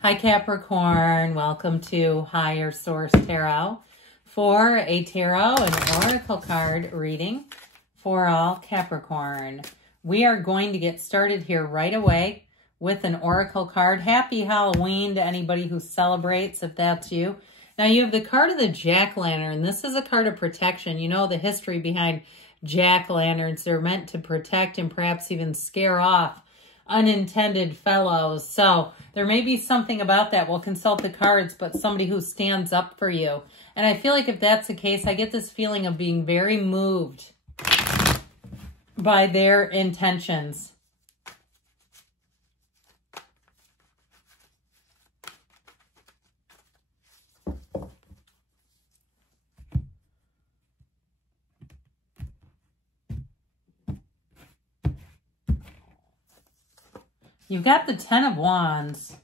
Hi Capricorn, welcome to Higher Source Tarot for a tarot and oracle card reading for all Capricorn. We are going to get started here right away with an oracle card. Happy Halloween to anybody who celebrates, if that's you. Now you have the card of the jack-o'-lantern. This is a card of protection. You know the history behind jack-o'-lanterns. They're meant to protect and perhaps even scare off unintended fellows. So there may be something about that. We'll consult the cards, but somebody who stands up for you. And I feel like if that's the case, I get this feeling of being very moved by their intentions. You've got the Ten of Wands,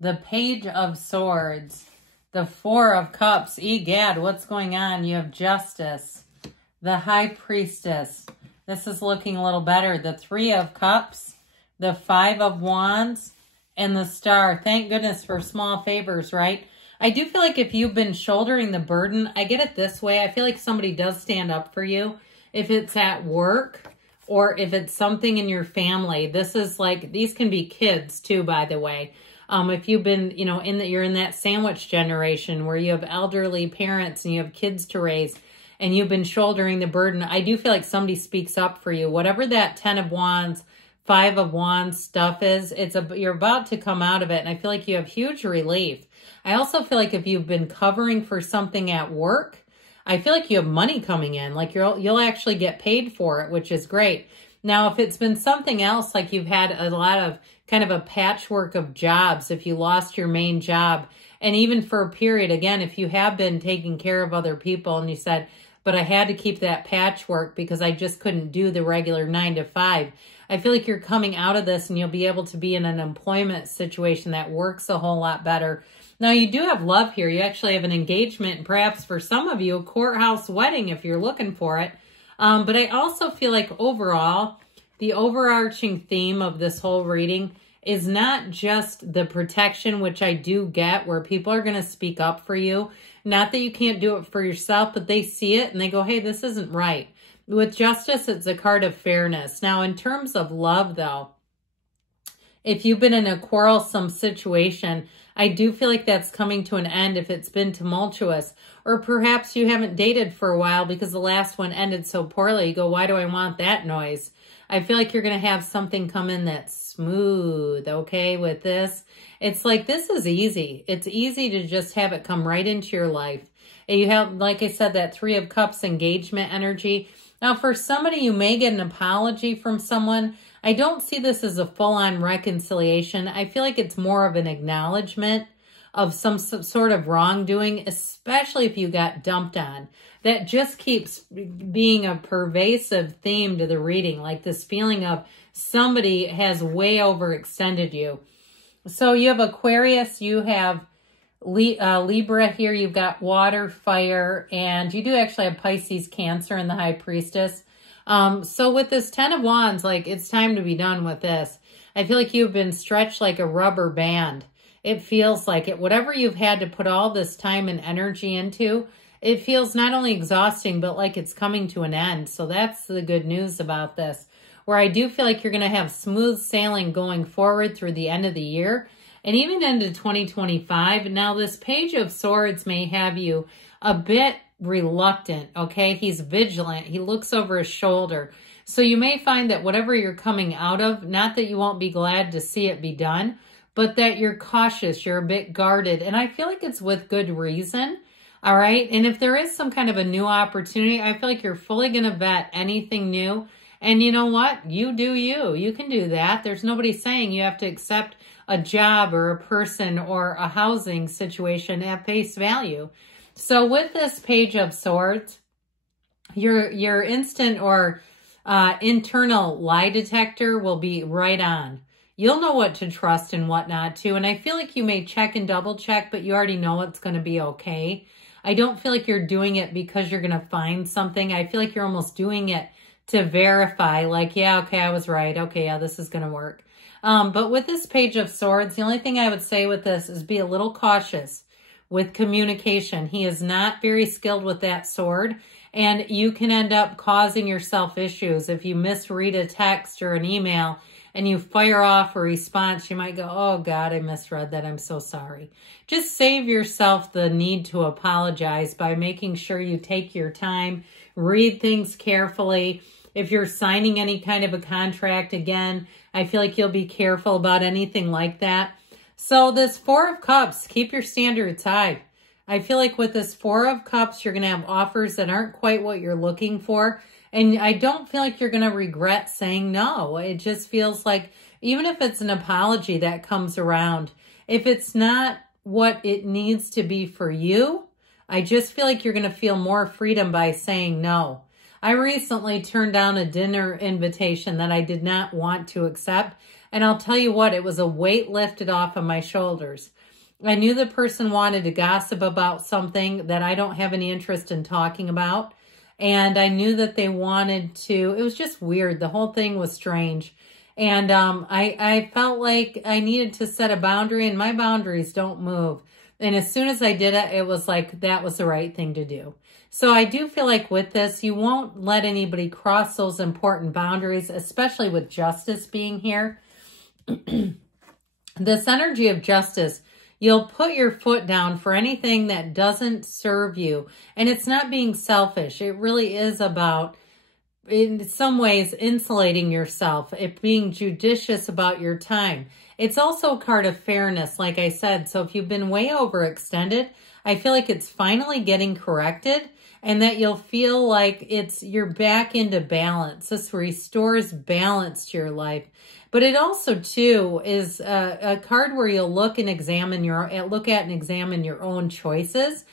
the Page of Swords, the Four of Cups. Egad, what's going on? You have Justice, the High Priestess. This is looking a little better. The Three of Cups, the Five of Wands, and the Star. Thank goodness for small favors, right? I do feel like if you've been shouldering the burden, I get it this way. I feel like somebody does stand up for you. If it's at work, or if it's something in your family. This is like, these can be kids too, by the way. If you've been, you know, you're in that sandwich generation where you have elderly parents and you have kids to raise and you've been shouldering the burden, I do feel like somebody speaks up for you. Whatever that 10 of Wands, 5 of Wands stuff is, you're about to come out of it. And I feel like you have huge relief. I also feel like if you've been covering for something at work, I feel like you have money coming in, like you'll actually get paid for it, which is great. Now, if it's been something else, like you've had a lot of kind of a patchwork of jobs, if you lost your main job, and even for a period, again, if you have been taking care of other people and you said, but I had to keep that patchwork because I just couldn't do the regular 9 to 5. I feel like you're coming out of this and you'll be able to be in an employment situation that works a whole lot better. Now, you do have love here. You actually have an engagement, and perhaps for some of you, a courthouse wedding if you're looking for it. But I also feel like overall, the overarching theme of this whole reading is not just the protection, which I do get, where people are going to speak up for you. Not that you can't do it for yourself, but they see it and they go, hey, this isn't right. With Justice, it's a card of fairness. Now, in terms of love, though, if you've been in a quarrelsome situation, I do feel like that's coming to an end if it's been tumultuous. Or perhaps you haven't dated for a while because the last one ended so poorly. You go, why do I want that noise? I feel like you're going to have something come in that's smooth, okay, with this. It's like, this is easy. It's easy to just have it come right into your life. And you have, like I said, that Three of Cups engagement energy. Now, for somebody, you may get an apology from someone. I don't see this as a full-on reconciliation. I feel like it's more of an acknowledgement of some sort of wrongdoing, especially if you got dumped on. That just keeps being a pervasive theme to the reading, like this feeling of somebody has way overextended you. So you have Aquarius, you have Libra here, you've got water, fire, and you do actually have Pisces, Cancer, and the High Priestess. So with this 10 of Wands, like, it's time to be done with this. I feel like you've been stretched like a rubber band. It feels like it. Whatever you've had to put all this time and energy into, it feels not only exhausting, but like it's coming to an end. So that's the good news about this, where I do feel like you're going to have smooth sailing going forward through the end of the year and even into 2025. Now, this Page of Swords may have you a bit reluctant, okay? He's vigilant. He looks over his shoulder. So you may find that whatever you're coming out of, not that you won't be glad to see it be done, but that you're cautious, you're a bit guarded. And I feel like it's with good reason, all right? And if there is some kind of a new opportunity, I feel like you're fully going to vet anything new. And you know what? You do you. You can do that. There's nobody saying you have to accept a job or a person or a housing situation at face value. So with this Page of Swords, your instant or internal lie detector will be right on. You'll know what to trust and what not to. And I feel like you may check and double check, but you already know it's going to be okay. I don't feel like you're doing it because you're going to find something. I feel like you're almost doing it to verify, like, yeah, okay, I was right. Okay, yeah, this is going to work. But with this Page of Swords, the only thing I would say with this is be a little cautious with communication. He is not very skilled with that sword, and you can end up causing yourself issues. If you misread a text or an email and you fire off a response, you might go, oh God, I misread that. I'm so sorry. Just save yourself the need to apologize by making sure you take your time, read things carefully. If you're signing any kind of a contract, again, I feel like you'll be careful about anything like that. So this Four of Cups, keep your standards high. I feel like with this Four of Cups, you're going to have offers that aren't quite what you're looking for. And I don't feel like you're going to regret saying no. It just feels like, even if it's an apology that comes around, if it's not what it needs to be for you, I just feel like you're going to feel more freedom by saying no. I recently turned down a dinner invitation that I did not want to accept. And I'll tell you what, it was a weight lifted off of my shoulders. I knew the person wanted to gossip about something that I don't have any interest in talking about. And I knew that they wanted to, it was just weird. The whole thing was strange. And I felt like I needed to set a boundary, and my boundaries don't move. And as soon as I did it, it was like that was the right thing to do. So I do feel like with this, you won't let anybody cross those important boundaries, especially with justice being here. This energy of justice, you'll put your foot down for anything that doesn't serve you. And it's not being selfish. It really is about, in some ways, insulating yourself. It being judicious about your time. It's also a card of fairness, like I said. So if you've been way overextended, I feel like it's finally getting corrected, and that you'll feel like you're back into balance. This restores balance to your life. But it also, too, is a card where you'll look at and examine your own choices.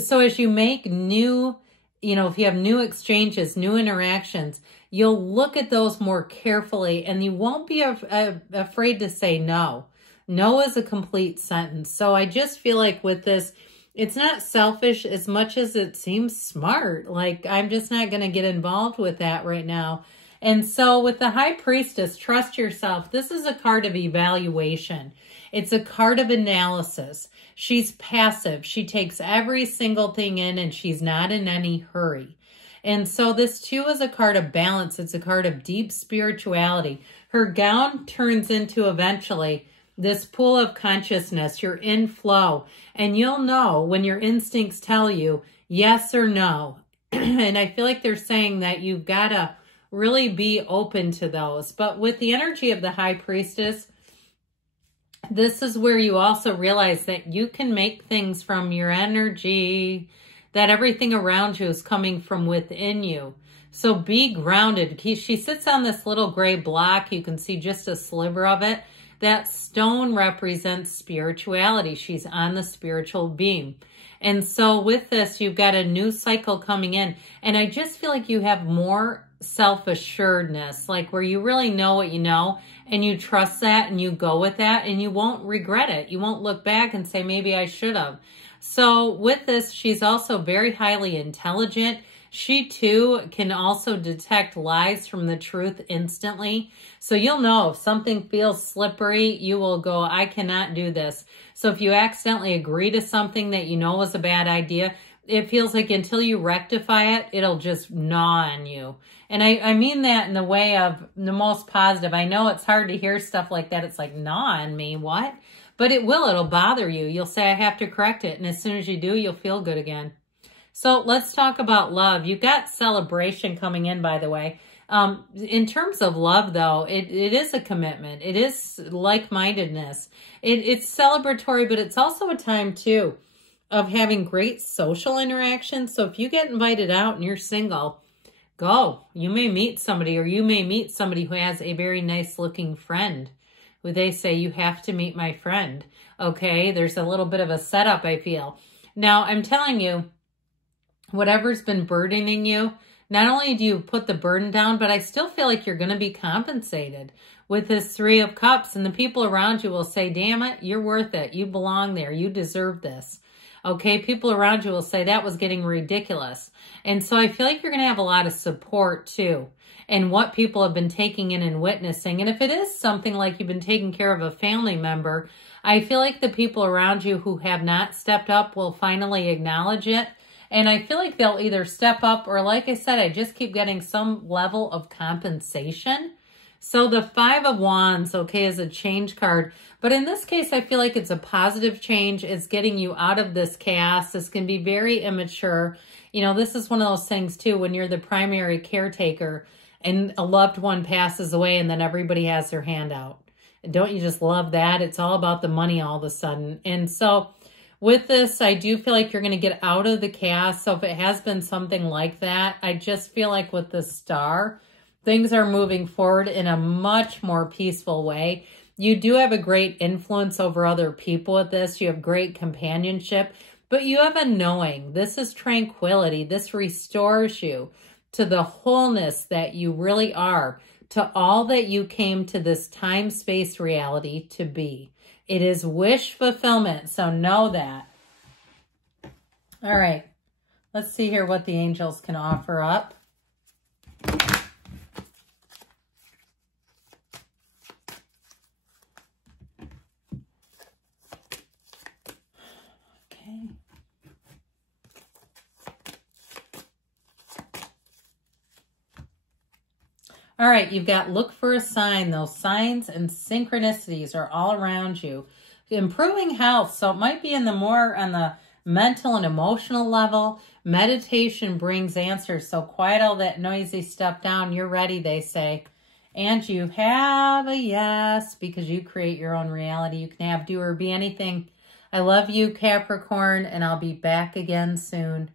So as you make new, if you have new exchanges, new interactions, you'll look at those more carefully, and you won't be afraid to say no. No is a complete sentence. So I just feel like with this, it's not selfish as much as it seems smart. Like, I'm just not going to get involved with that right now. And so with the High Priestess, trust yourself. This is a card of evaluation. It's a card of analysis. She's passive. She takes every single thing in, and she's not in any hurry. And so this too is a card of balance. It's a card of deep spirituality. Her gown turns into eventually this pool of consciousness. You're in flow, and you'll know when your instincts tell you yes or no. And I feel like they're saying that you've got to really be open to those. But with the energy of the High Priestess, this is where you also realize that you can make things from your energy, that everything around you is coming from within you. So be grounded. She sits on this little gray block. You can see just a sliver of it. That stone represents spirituality. She's on the spiritual beam. And so with this, you've got a new cycle coming in. And I just feel like you have more self-assuredness, like where you really know what you know, and you trust that, and you go with that, and you won't regret it. You won't look back and say, maybe I should have. So with this, she's also very highly intelligent. She too can also detect lies from the truth instantly. So you'll know if something feels slippery, you will go, I cannot do this. So if you accidentally agree to something that you know was a bad idea, it feels like until you rectify it, it'll just gnaw on you. And I mean that in the way of the most positive. I know it's hard to hear stuff like that. It's like, gnaw on me, what? But it will, it'll bother you. You'll say, I have to correct it. And as soon as you do, you'll feel good again. So let's talk about love. You've got celebration coming in, by the way. In terms of love, though, it is a commitment. It is like-mindedness. It's celebratory, but it's also a time, too, of having great social interactions. So if you get invited out and you're single, go. You may meet somebody, or you may meet somebody who has a very nice-looking friend, who they say, you have to meet my friend. Okay, there's a little bit of a setup, I feel. Now, I'm telling you, whatever's been burdening you, not only do you put the burden down, but I still feel like you're going to be compensated with this Three of Cups. And the people around you will say, damn it, you're worth it. You belong there. You deserve this. Okay, people around you will say that was getting ridiculous. And so I feel like you're going to have a lot of support too in what people have been taking in and witnessing. And if it is something like you've been taking care of a family member, I feel like the people around you who have not stepped up will finally acknowledge it. And I feel like they'll either step up or, like I said, I just keep getting some level of compensation. So the Five of Wands, okay, is a change card. But in this case, I feel like it's a positive change. It's getting you out of this chaos. This can be very immature. You know, this is one of those things, too, when you're the primary caretaker and a loved one passes away and then everybody has their hand out. Don't you just love that? It's all about the money all of a sudden. And so with this, I do feel like you're going to get out of the chaos. So if it has been something like that, I just feel like with the Star, things are moving forward in a much more peaceful way. You do have a great influence over other people with this. You have great companionship, but you have a knowing. This is tranquility. This restores you to the wholeness that you really are, to all that you came to this time-space reality to be. It is wish fulfillment, so know that. All right, let's see here what the angels can offer up. Okay. All right, you've got look for a sign. Those signs and synchronicities are all around you. Improving health, so it might be in the more on the mental and emotional level. Meditation brings answers, so quiet all that noisy stuff down. You're ready, they say. And you have a yes, because you create your own reality. You can have, do, or be anything. I love you, Capricorn, and I'll be back again soon.